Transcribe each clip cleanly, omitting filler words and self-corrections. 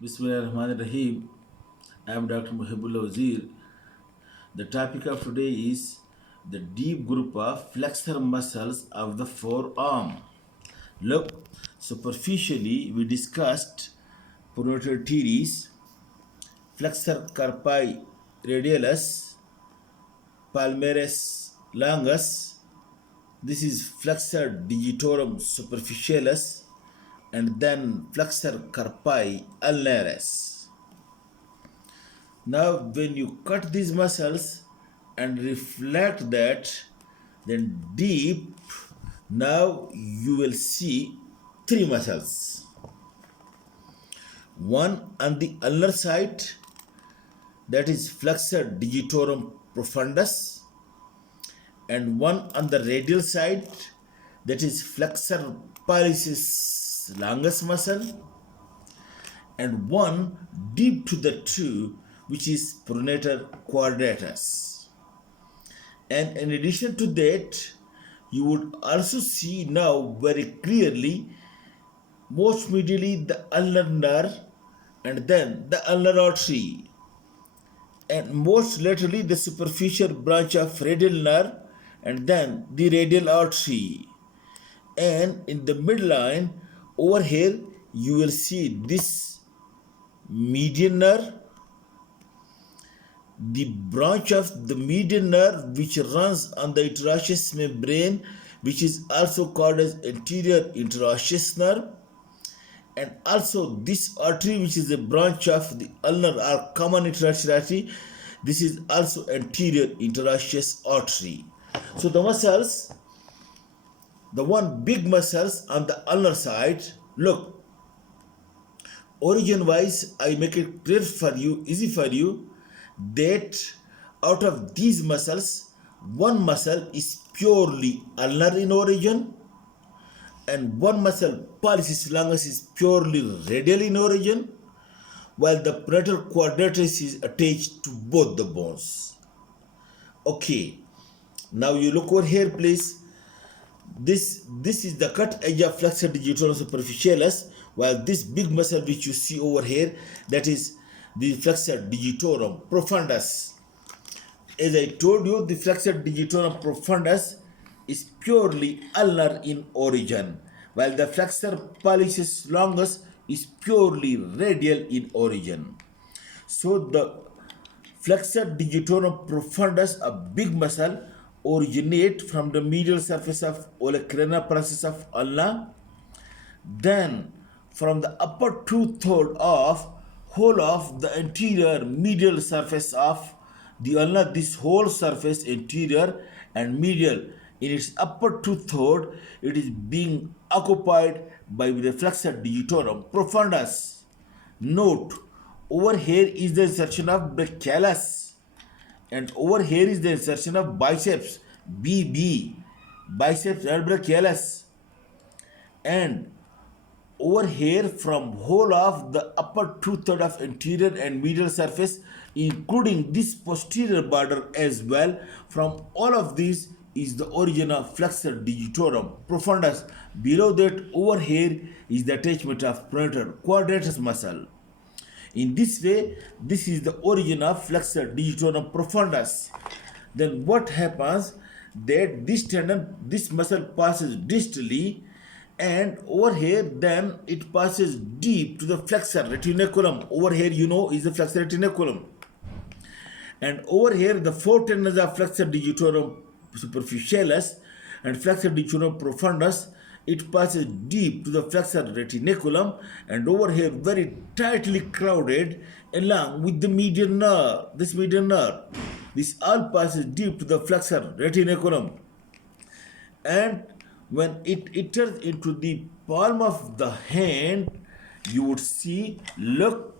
Bismillahirrahmanirrahim. I am Dr. Muhibullah Wazir. The topic of today is the deep group of flexor muscles of the forearm. Look, superficially we discussed pronator teres, flexor carpi radialis, palmaris longus. This is flexor digitorum superficialis, and then flexor carpi ulnaris. Now, when you cut these muscles and reflect that, then deep, now you will see three muscles. One on the ulnar side, that is flexor digitorum profundus, and one on the radial side, that is flexor pollicis longus muscle, and one deep to the two, which is pronator quadratus. And in addition to that, you would also see now very clearly, most medially the ulnar nerve, and then the ulnar artery, and most laterally the superficial branch of radial nerve, and then the radial artery. And in the midline over here, you will see this median nerve, the branch of the median nerve which runs on the interosseous membrane, which is also called as anterior interosseous nerve, and also this artery which is a branch of the ulnar or common interosseous artery. This is also anterior interosseous artery. So the muscles, the one big muscles on the ulnar side, look, origin wise I make it clear for you, easy for you, that out of these muscles, one muscle is purely ulnar in origin, and one muscle, pollicis longus, is purely radial in origin, while the pronator quadratus is attached to both the bones. Okay, now you look over here, please. This is the cut edge of flexor digitorum superficialis, while this big muscle which you see over here, that is the flexor digitorum profundus. As I told you, the flexor digitorum profundus is purely ulnar in origin, while the flexor pollicis longus is purely radial in origin. So the flexor digitorum profundus, a big muscle, originate from the medial surface of olecranon process of ulna, then from the upper two-third of whole of the anterior medial surface of the ulna, this whole surface, anterior and medial, in its upper two-third, it is being occupied by the flexor digitorum profundus. Note, over here is the insertion of brachialis, and over here is the insertion of biceps, BB, biceps and brachialis, and over here from whole of the upper two-third of anterior and medial surface, including this posterior border as well, from all of these is the origin of flexor digitorum profundus. Below that, over here is the attachment of pronator quadratus muscle. In this way, this is the origin of flexor digitorum profundus. Then what happens, that this tendon, this muscle passes distally, and over here then it passes deep to the flexor retinaculum. Over here, you know, is the flexor retinaculum, and over here the four tendons of flexor digitorum superficialis and flexor digitorum profundus, it passes deep to the flexor retinaculum, and over here very tightly crowded along with the median nerve, this median nerve. This all passes deep to the flexor retinaculum, and when it turns into the palm of the hand, you would see, look,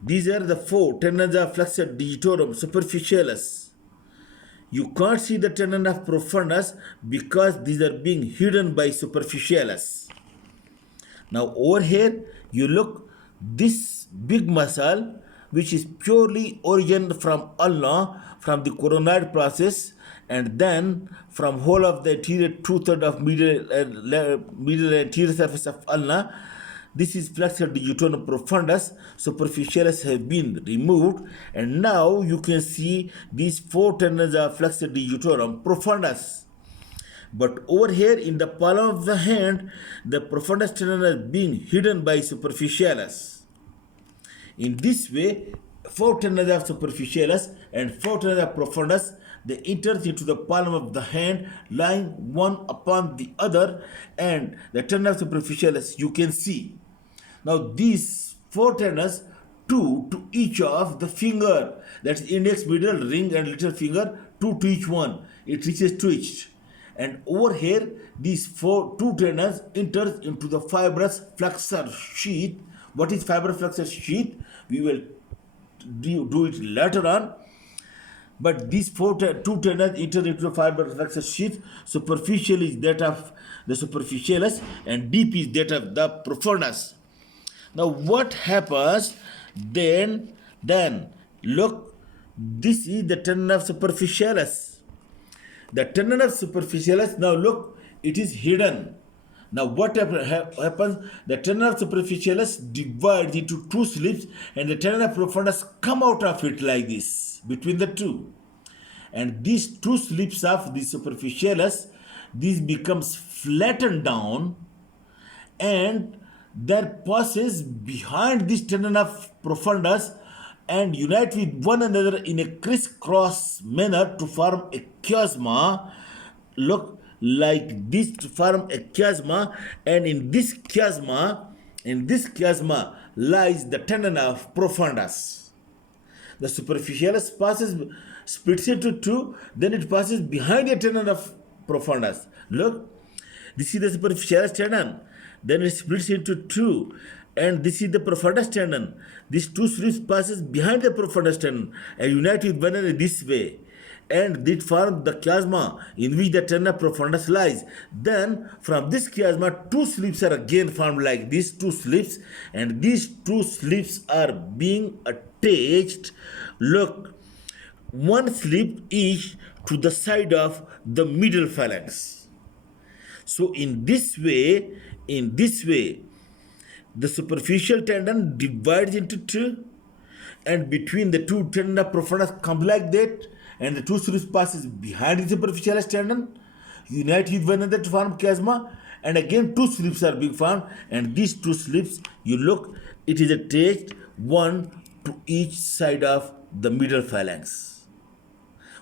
these are the four tendons of flexor digitorum superficialis. You can't see the tendon of profundus because these are being hidden by superficialis. Now over here, you look, this big muscle which is purely origined from ulna, from the coronoid process, and then from whole of the anterior two-third of medial anterior surface of ulna, This is flexor digitorum profundus. Superficialis have been removed, and now you can see these four tendons are flexor digitorum profundus. But over here in the palm of the hand, the profundus tendon is being hidden by superficialis. In this way, four tendons of superficialis and four tendons of profundus, they enter into the palm of the hand, lying one upon the other, and the tendon of superficialis you can see. Now these four tendons, two to each of the finger, that's index, middle, ring, and little finger, two to each one. It reaches to each. And over here, these two tendons enters into the fibrous flexor sheath. What is fibrous flexor sheath? We will do it later on. But these two tendons enter into the fibrous flexor sheath. Superficial is that of the superficialis, and deep is that of the profundus. Now what happens then? Look, this is the tendon of superficialis. The tendon of superficialis, now look, it is hidden. Now what happens? The tendon of superficialis divides into two slits, and the tendon of profundus come out of it like this, between the two. And these two slits of the superficialis, this becomes flattened down, and there passes behind this tendon of profundus and unite with one another in a crisscross manner to form a chiasma. Look, like this, to form a chiasma, and in this chiasma lies the tendon of profundus. The superficialis splits into two, then it passes behind the tendon of profundus. Look, this is the superficialis tendon, then it splits into two, and this is the profundus tendon. These two slits passes behind the profundus tendon and unite with one another this way, and it forms the chiasma in which the tendon profundus lies. Then from this chiasma, two slits are again formed like these two slits, and these two slits are being attached. Look, one slip each to the side of the middle phalanx. So in this way, the superficial tendon divides into two, and between the two tendon profundus comes like that, and the two slips passes behind the superficialis tendon, unite with one another to form chiasma, and again two slips are being formed, and these two slips, you look, it is attached one to each side of the middle phalanx.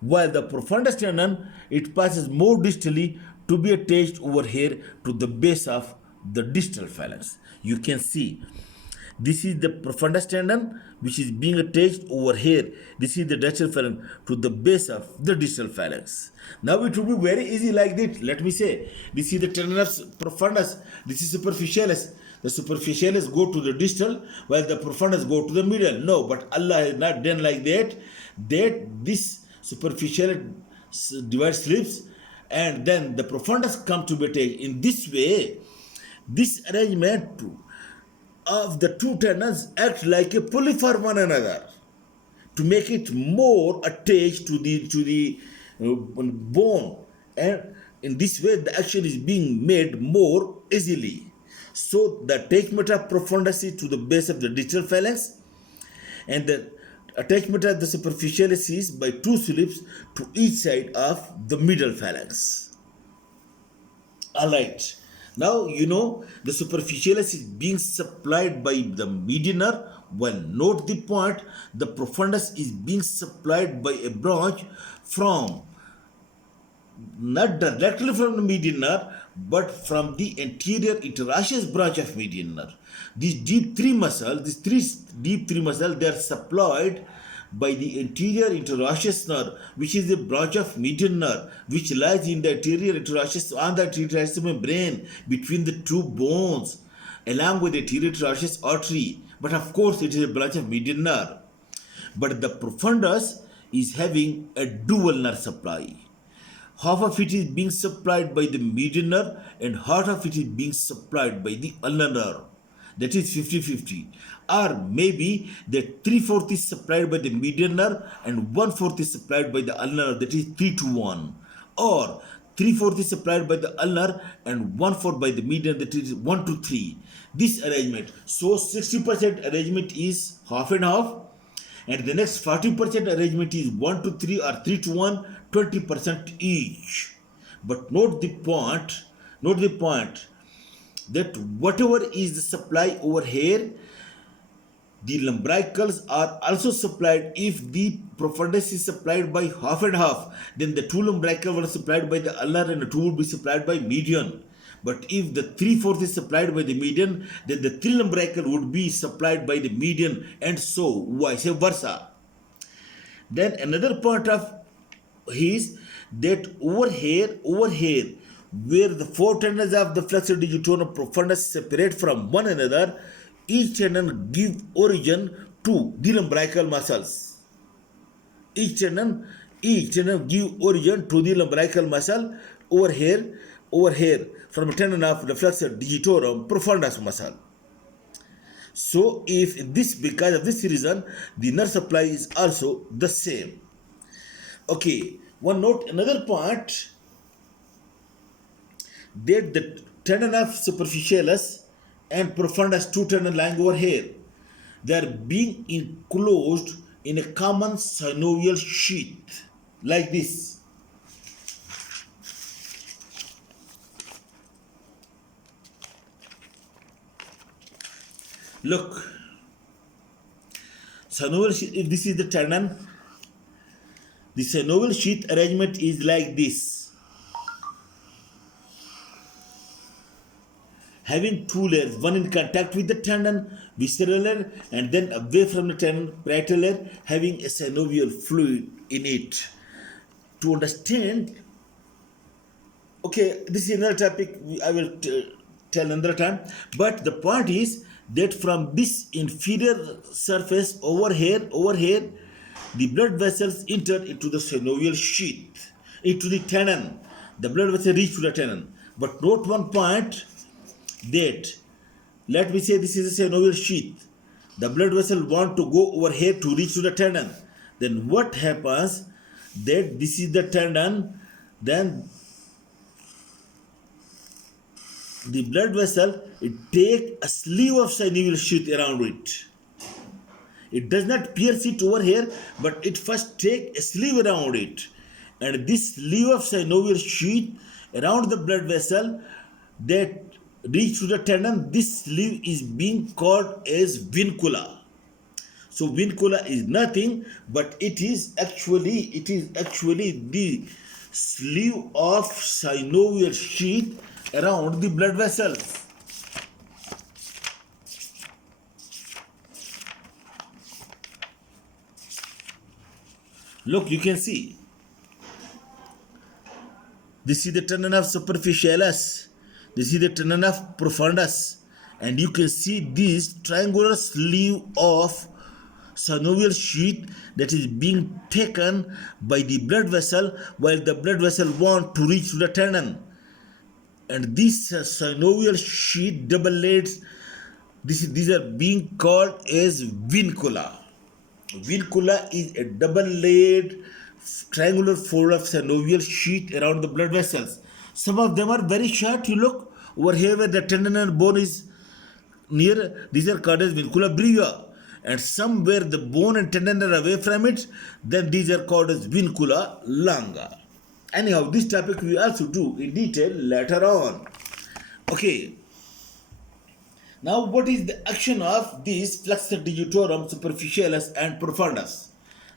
While the profundus tendon, it passes more distally to be attached over here to the base of the distal phalanx. You can see this is the profundus tendon which is being attached over here. This is the distal phalanx to the base of the distal phalanx. Now it will be very easy like this. Let me say, this is the tendon of profundus, this is superficialis. The superficialis go to the distal while the profundus go to the middle. No, but Allah has not done like that. This superficial divides slips, and then the profundus come to be attached. In this way, this arrangement of the two tendons act like a pulley for one another to make it more attached to the bone, and in this way the action is being made more easily. So the attachment of profundus is to the base of the distal phalanx, and the attachment of the superficialis is by two slips to each side of the middle phalanx. Alright, now you know the superficialis is being supplied by the median nerve. Well, note the point, the profundus is being supplied by a branch from, not directly from the median nerve, but from the anterior interosseous branch of median nerve. These deep three muscles, they are supplied by the anterior interosseous nerve, which is a branch of median nerve, which lies in the anterior interosseous, on the anterior interosseous membrane between the two bones, along with the anterior interosseous artery. But of course, it is a branch of median nerve. But the profundus is having a dual nerve supply. Half of it is being supplied by the median nerve, and half of it is being supplied by the ulnar nerve. That is 50-50. Or maybe the 3/4 is supplied by the median nerve and 1/4 is supplied by the ulnar nerve. That is 3-1. Or 3/4 is supplied by the ulnar and 1/4 by the median, that is 1 to 3. This arrangement. So 60% arrangement is half and half, and the next 40% arrangement is 1 to 3 or 3 to 1, 20% each. But note the point that whatever is the supply over here, the lumbricals are also supplied. If the profundus is supplied by half and half, then the two lumbricals were supplied by the ulnar and the two will be supplied by median. But if the 3/4 is supplied by the median, then the three lumbrical would be supplied by the median, and so vice versa. Then another point of his, that over here, where the four tendons of the flexor digitorum profundus separate from one another, each tendon give origin to the lumbrical muscles. Each tendon give origin to the lumbrical muscle over here, from a tendon of the flexor digitorum profundus muscle. So because of this reason, the nerve supply is also the same. Okay, another point, that the tendon of superficialis and profundus, two tendons lying over here, they are being enclosed in a common synovial sheath like this. Look, synovial sheath, if this is the tendon, the synovial sheath arrangement is like this, having two layers, one in contact with the tendon, visceral layer, and then away from the tendon, parietal layer, having a synovial fluid in it. To understand, okay, this is another topic I will tell another time, but the point is that from this inferior surface over here, the blood vessels enter into the synovial sheath, into the tendon. The blood vessels reach to the tendon. But note one point, that let me say this is a synovial sheath. The blood vessel want to go over here to reach to the tendon. Then what happens, that this is the tendon, then the blood vessel, it take a sleeve of synovial sheath around it. It does not pierce it over here, but it first take a sleeve around it. And this sleeve of synovial sheath around the blood vessel that reach to the tendon, this sleeve is being called as vincula. So vincula is nothing, but it is actually the sleeve of synovial sheath around the blood vessels. Look, you can see. This is the tendon of superficialis. This is the tendon of profundus. And you can see this triangular sleeve of synovial sheath that is being taken by the blood vessel while the blood vessel want to reach to the tendon. And this synovial sheath double layers, these are being called as vincula. Vincula is a double layered triangular fold of synovial sheath around the blood vessels. Some of them are very short. You look over here where the tendon and bone is near, these are called as vincula breva. And some where the bone and tendon are away from it, then these are called as vincula longa. Anyhow, this topic we also do in detail later on. Okay. Now, what is the action of these flexor digitorum superficialis and profundus?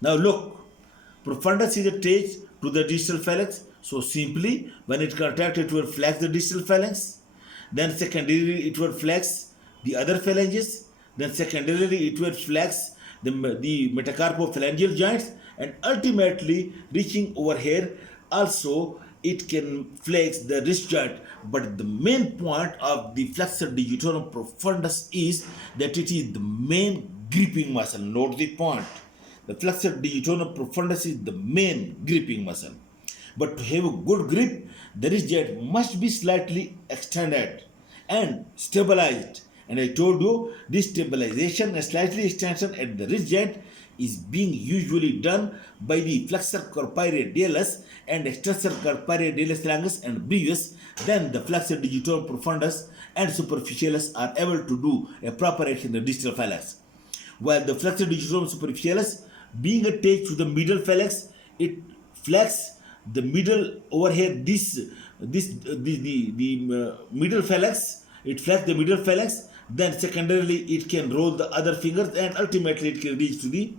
Now look, profundus is attached to the distal phalanx. So simply, when it contracts, it will flex the distal phalanx. Then secondarily, it will flex the other phalanges. Then secondarily, it will flex the metacarpophalangeal joints. And ultimately, reaching over here, also it can flex the wrist joint. But the main point of the flexor digitorum profundus is that it is the main gripping muscle. Note the point. The flexor digitorum profundus is the main gripping muscle. But to have a good grip, the wrist joint must be slightly extended and stabilized. And I told you, this stabilization and slightly extension at the wrist joint is being usually done by the flexor corpore dialis and extensor corpore dialis longus and brevis. Then the flexor digitorum profundus and superficialis are able to do a proper action in the distal phalanx. While the flexor digitorum superficialis being attached to the middle phalanx, it flex the middle over here. The middle phalanx. It flex the middle phalanx. Then secondarily, it can roll the other fingers, and ultimately it can reach to the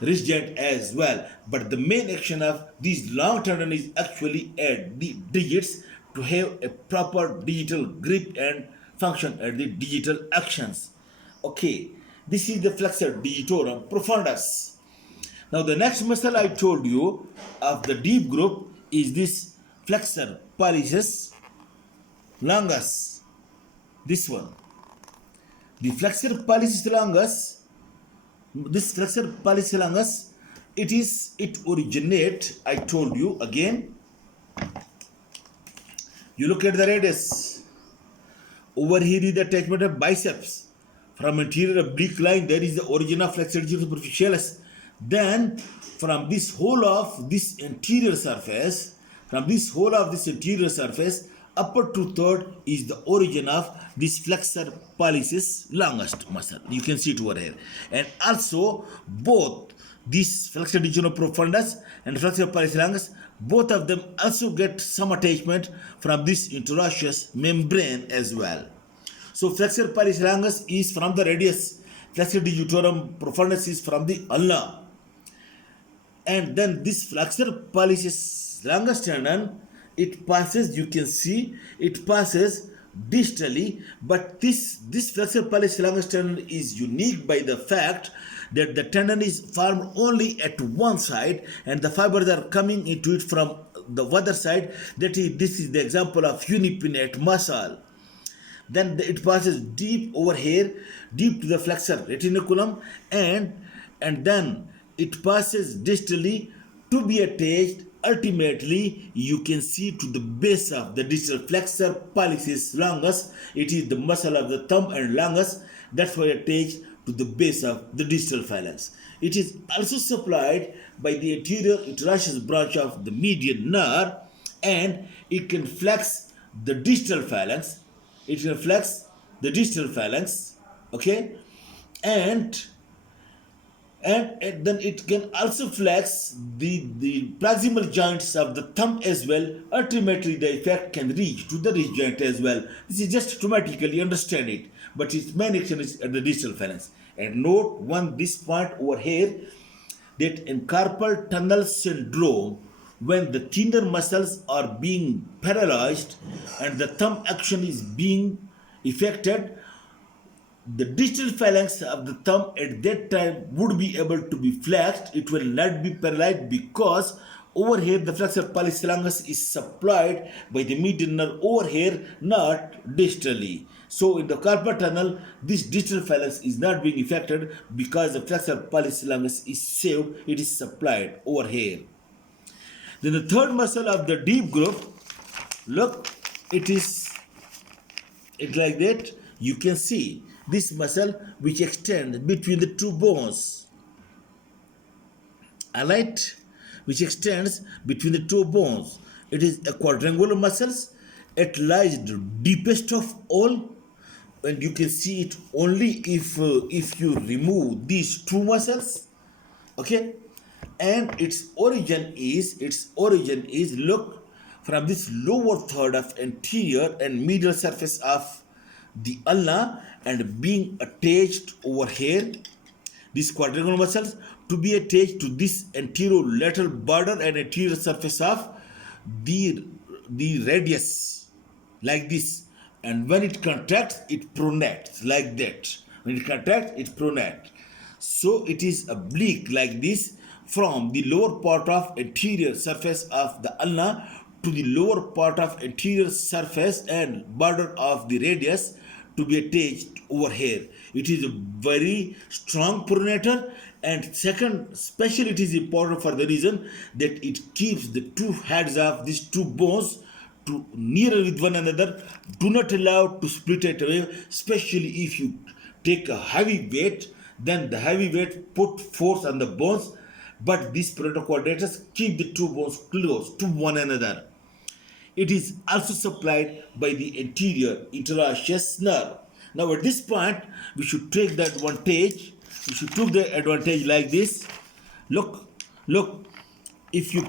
wrist joint as well. But the main action of these long tendon is actually at the digits to have a proper digital grip and function at the digital actions. Okay, this is the flexor digitorum profundus. Now the next muscle I told you of the deep group is this flexor pollicis longus. This one. The flexor pollicis longus, this flexor pollicis longus, it originates, I told you again. You look at the radius. Over here is the attachment of biceps. From anterior oblique line, there is the origin of flexor superficialis. Then from this whole of this anterior surface, upper to third is the origin of this flexor pollicis longus muscle. You can see it over here. And also both this flexor digitorum profundus and flexor pollicis longus, both of them also get some attachment from this interosseous membrane as well. So flexor pollicis longus is from the radius, flexor digitorum profundus is from the ulna. And then this flexor pollicis longus tendon, it passes, you can see, it passes distally, but this flexor pollicis longus tendon is unique by the fact that the tendon is formed only at one side and the fibers are coming into it from the other side. This is the example of unipinnate muscle. Then it passes deep over here, deep to the flexor retinaculum, and then it passes distally to be attached. Ultimately, you can see to the base of the distal flexor pollicis longus. It is the muscle of the thumb and longus. That's why attached to the base of the distal phalanx. It is also supplied by the anterior interosseous branch of the median nerve, and it can flex the distal phalanx. It can flex the distal phalanx, okay, and then it can also flex the proximal joints of the thumb as well. Ultimately, the effect can reach to the wrist joint as well. This is just automatically understand it, but its main action is at the distal phalanx. And note this point over here, that in carpal tunnel syndrome, when the thinner muscles are being paralyzed and the thumb action is being affected, the distal phalanx of the thumb at that time would be able to be flexed. It will not be paralyzed because over here the flexor pollicis longus is supplied by the median nerve over here, not distally. So in the carpal tunnel, this distal phalanx is not being affected because the flexor pollicis longus is saved. It is supplied over here. Then the third muscle of the deep group, look, it's like that. You can see this muscle which extends between the two bones. Alright, which extends between the two bones. It is a quadrangular muscles. It lies the deepest of all, and you can see it only if you remove these two muscles. Okay, and its origin is look from this lower third of anterior and medial surface of the ulna and being attached over here, these quadrangular muscles to be attached to this anterolateral border and anterior surface of the radius, like this. And when it contracts, it pronates like that. When it contracts, it pronates. So it is oblique like this from the lower part of anterior surface of the ulna to the lower part of anterior surface and border of the radius to be attached over here. It is a very strong pronator, and second, especially it is important for the reason that it keeps the two heads of these two bones to nearer with one another. Do not allow to split it away, especially if you take a heavy weight, Then the heavy weight put force on the bones, but these parietal quadratus keep the two bones close to one another. It is also supplied by the anterior interosseous nerve. Now at this point, we should take the advantage. We should take the advantage like this. Look. If you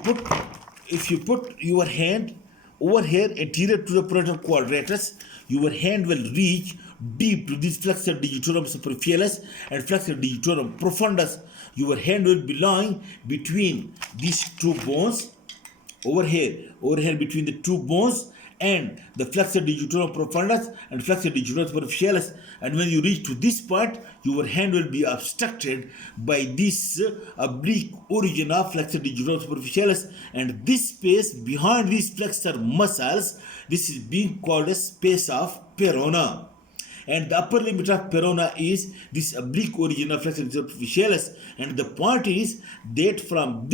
put your hand over here anterior to the parietal quadratus, your hand will reach deep to this flexor digitorum superficialis and flexor digitorum profundus. Your hand will be lying between these two bones over here between the two bones and the flexor digitorum profundus and flexor digitorum superficialis. And when you reach to this point, your hand will be obstructed by this oblique origin of flexor digitorum superficialis, and this space behind these flexor muscles, this is being called as space of Perona. And the upper limit of Perona is this oblique origin of flexor superficialis, and the point is that from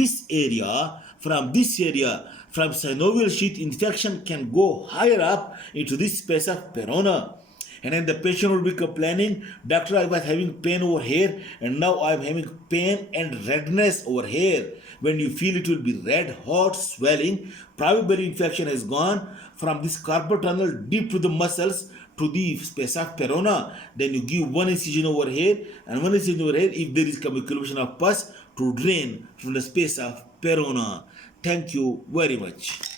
synovial sheath, infection can go higher up into this space of Perona. And then the patient will be complaining, doctor, I was having pain over here and now I am having pain and redness over here. When you feel it will be red, hot, swelling, probably infection has gone from this carpal tunnel deep to the muscles to the space of Perona. Then you give one incision over here and one incision over here if there is accumulation of pus to drain from the space of Perona. Thank you very much.